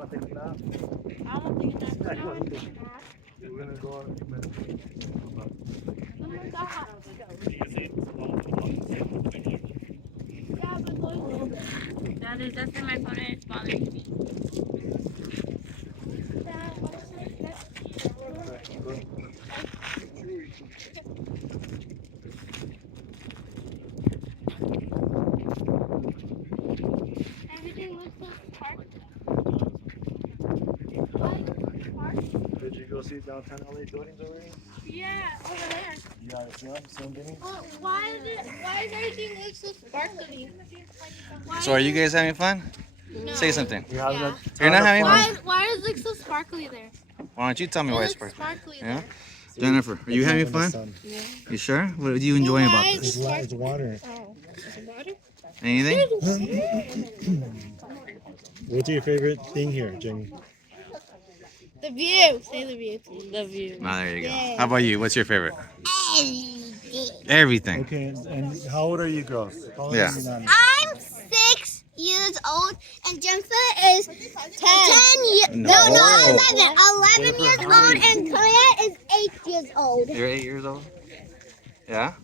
Want to take a nap? I don't think that's We're gonna go on. Oh my God. That is just in my phone and it's bothering me. Everything looks so sparkly. Did you go see downtown LA buildings already? Yeah, over there. Yeah, it's not some building. Well, why is everything look so sparkly? So are you guys having fun? No. Say something. You're having Yeah. a You're not ton of having fun. fun? Why does it look so sparkly there? Why don't you tell me It why it's looks sparkling? sparkly Yeah? there. Jennifer, are you having fun? Yeah. You sure? What are you enjoying about Why this? is it It's water. Oh, is it water? Anything? What's your favorite thing here, Jenny? The view. Say the view, please. The view. Ah, there you go. Yeah. How about you? What's your favorite? Everything. Okay, and how old are you girls? How old Yeah. are you now? I'm 6 years old and Jennifer is 10 years. No. No, 11. 11 years old and Claire is 8 years old. You're 8 years old? Yeah?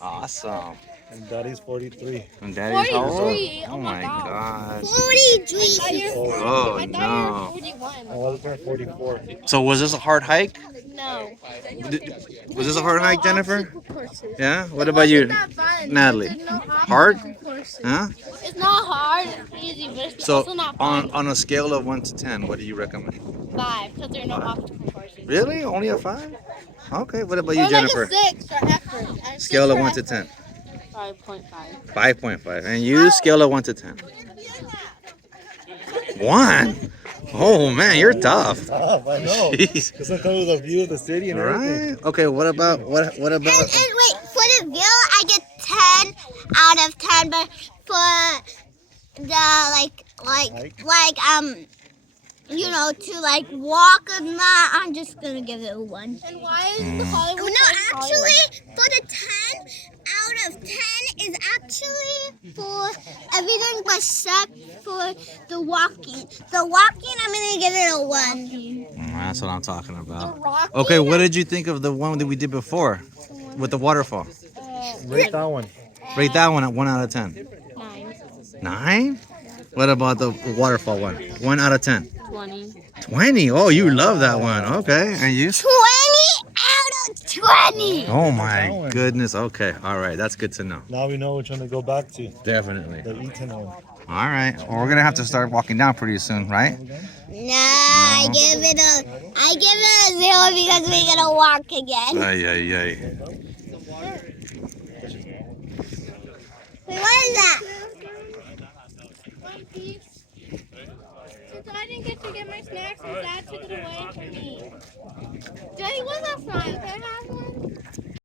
Awesome. And Daddy's 43. And daddy's how old? 43. Oh my god. 43. Oh I thought no. you were 41. I was born 44. So was this a hard hike? No. Was this a hard hike, Jennifer? Obstacle courses. Yeah? What about you, It's not fun. Natalie? There's no Hard? obstacle courses. Huh? It's not hard. It's easy, but it's So also not fun. on a scale of 1 to 10, what do you recommend? 5, because there are no obstacle courses. Really? Only a 5? Okay. What about Or you, like Jennifer? a 6 for effort. A Scale 6 of for 1 to effort. 10. 5.5. 5.5. And you, scale of 1 to 10. 1? Oh man, you're tough. I know. Jeez. Because I thought it was a view of the city and everything. Right? Okay, what about what about And wait, for the view, I get 10 out of 10, but for the to like walk or not, I'm just gonna give it a 1. And why is the Hollywood? No, actually, for the 10 out of 10 is actually for everything except for the walking. The walking, I'm gonna give it a 1. That's what I'm talking about. Rocky? Okay, what did you think of the one that we did before with the waterfall? Rate that one. Rate that one at 1 out of 10. 9. 9? What about the waterfall one? 1 out of 10. 20. 20? Oh, you love that one. Okay, and you? 20 out of 20. Oh my goodness. Okay, all right, that's good to know. Now we know which one to go back to. Definitely. The Eaton one. All right. Well, we're gonna have to start walking down pretty soon, right? No, I give it a 0 because we're gonna walk again. Ay, ay, ay. Wait, what is that? One piece. Since I didn't get to get my snacks, and Dad took it away from me. Daddy, what's that from? Can I have one?